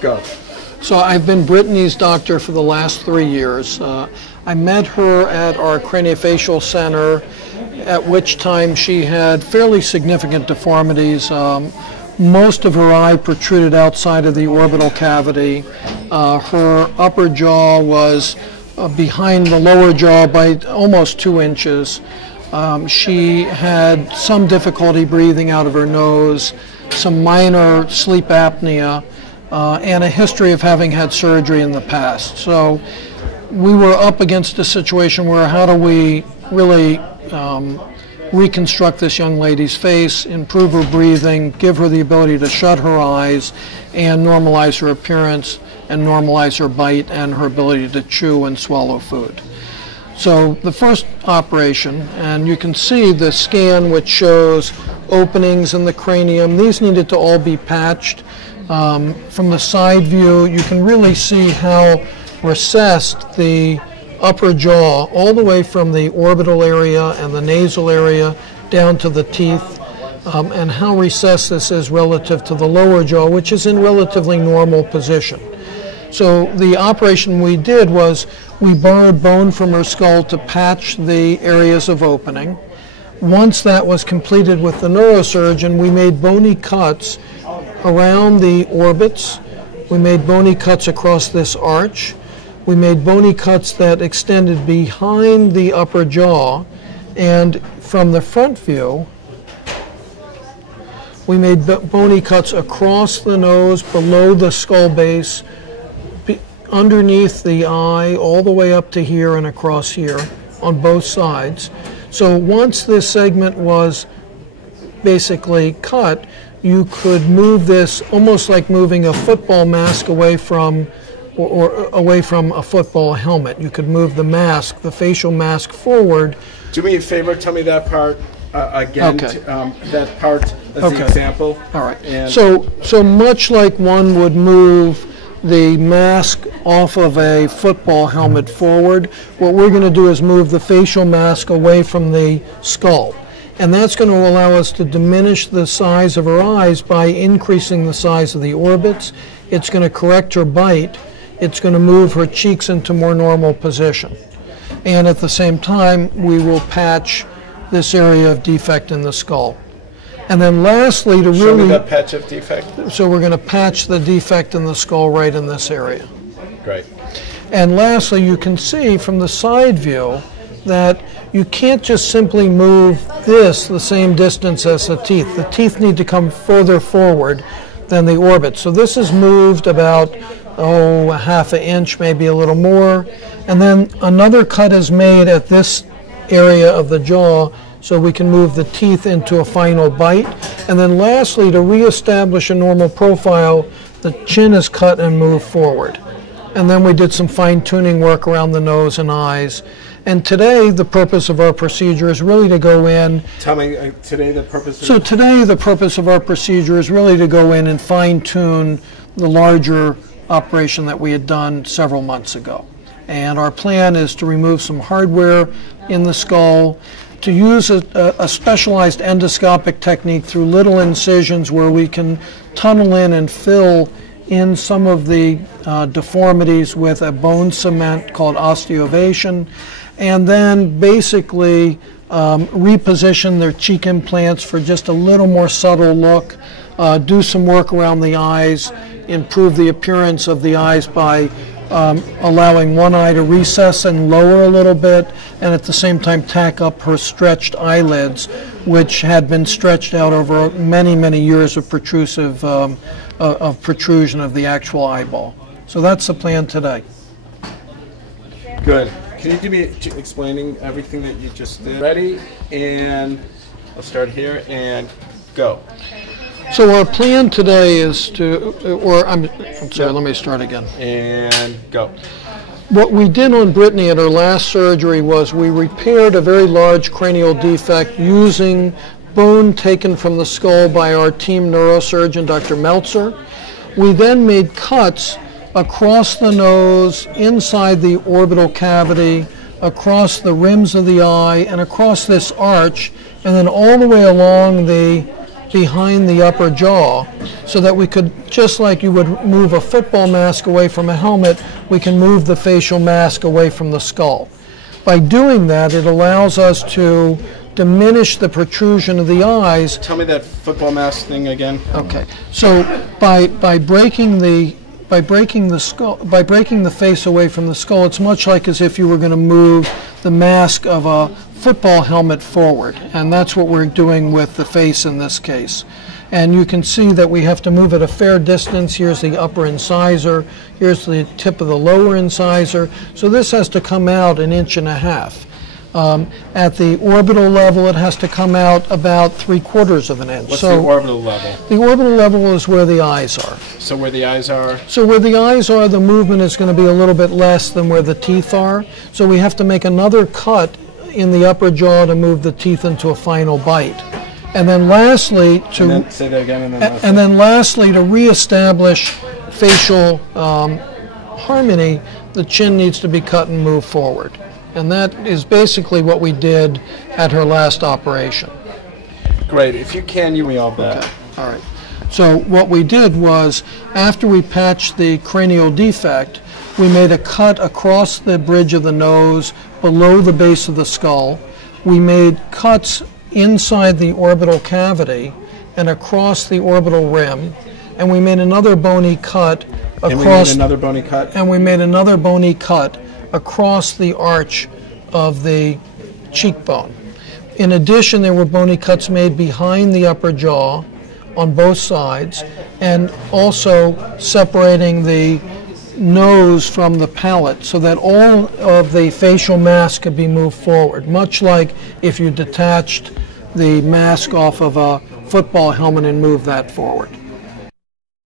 Go. So I've been Brittany's doctor for the last 3 years. I met her at our craniofacial center, at which time she had fairly significant deformities. Most of her eye protruded outside of the orbital cavity. Her upper jaw was behind the lower jaw by almost 2 inches. She had some difficulty breathing out of her nose, some minor sleep apnea, and a history of having had surgery in the past. So we were up against a situation where how do we really reconstruct this young lady's face, improve her breathing, give her the ability to shut her eyes, and normalize her appearance, and normalize her bite and her ability to chew and swallow food. So the first operation, and you can see the scan which shows openings in the cranium. These needed to all be patched. From the side view, you can really see how recessed the upper jaw, all the way from the orbital area and the nasal area down to the teeth, and how recessed this is relative to the lower jaw, which is in relatively normal position. So the operation we did was we borrowed bone from her skull to patch the areas of opening. Once that was completed with the neurosurgeon, we made bony cuts around the orbits. We made bony cuts across this arch. We made bony cuts that extended behind the upper jaw, and from the front view, we made bony cuts across the nose, below the skull base, underneath the eye, all the way up to here and across here on both sides. So once this segment was basically cut, you could move this almost like moving a football mask away from or away from a football helmet. You could move the mask, the facial mask, forward. Do me a favor, tell me that part again. Okay. That part as the example. All right. And so much like one would move the mask off of a football helmet forward, what we're going to do is move the facial mask away from the skull. And that's going to allow us to diminish the size of her eyes by increasing the size of the orbits. It's going to correct her bite. It's going to move her cheeks into more normal position. And at the same time, we will patch this area of defect in the skull. And then lastly, to show me that patch of defect. So we're going to patch the defect in the skull right in this area. Great. And lastly, you can see from the side view that you can't just simply move this the same distance as the teeth. The teeth need to come further forward than the orbit. So this is moved about, a half an inch, maybe a little more. And then another cut is made at this area of the jaw so we can move the teeth into a final bite. And then lastly, to reestablish a normal profile, the chin is cut and moved forward. And then we did some fine-tuning work around the nose and eyes. And today, the purpose of our procedure is really to go in. Tell me, today the purpose of... So today, the purpose of our procedure is really to go in and fine-tune the larger operation that we had done several months ago. And our plan is to remove some hardware in the skull, to use a specialized endoscopic technique through little incisions where we can tunnel in and fill in some of the deformities with a bone cement called osteovation, and then basically reposition their cheek implants for just a little more subtle look, do some work around the eyes, improve the appearance of the eyes by allowing one eye to recess and lower a little bit, and at the same time tack up her stretched eyelids, which had been stretched out over many, many years of protrusion of the actual eyeball. So that's the plan today. Good. Can you give me explaining everything that you just did? Ready? And I'll start here and go. So our plan today is to, I'm sorry, let me start again. And go. What we did on Brittany at her last surgery was we repaired a very large cranial defect using bone taken from the skull by our team neurosurgeon, Dr. Meltzer. We then made cuts across the nose, inside the orbital cavity, across the rims of the eye, and across this arch, and then all the way along the behind the upper jaw so that we could, just like you would move a football mask away from a helmet, we can move the facial mask away from the skull. By doing that, it allows us to diminish the protrusion of the eyes. Tell me that football mask thing again. Okay, so by breaking the face away from the skull, it's much like as if you were going to move the mask of a football helmet forward, and that's what we're doing with the face in this case. And you can see that we have to move at a fair distance. Here's the upper incisor, here's the tip of the lower incisor, so this has to come out 1.5 inches. At the orbital level, it has to come out about 3/4 of an inch. What's the orbital level? The orbital level is where the eyes are. So where the eyes are? So where the eyes are, the movement is going to be a little bit less than where the teeth are. So we have to make another cut in the upper jaw to move the teeth into a final bite. And then lastly, Say that again. And then lastly, to reestablish facial harmony, the chin needs to be cut and moved forward. And that is basically what we did at her last operation. Great. If you can, you me all that. Okay. All right. So what we did was, after we patched the cranial defect, we made a cut across the bridge of the nose below the base of the skull. We made cuts inside the orbital cavity and across the orbital rim. And we made another bony cut across. And we made another bony cut. And we made another bony cut across the arch of the cheekbone. In addition, there were bony cuts made behind the upper jaw on both sides, and also separating the nose from the palate so that all of the facial mask could be moved forward, much like if you detached the mask off of a football helmet and moved that forward.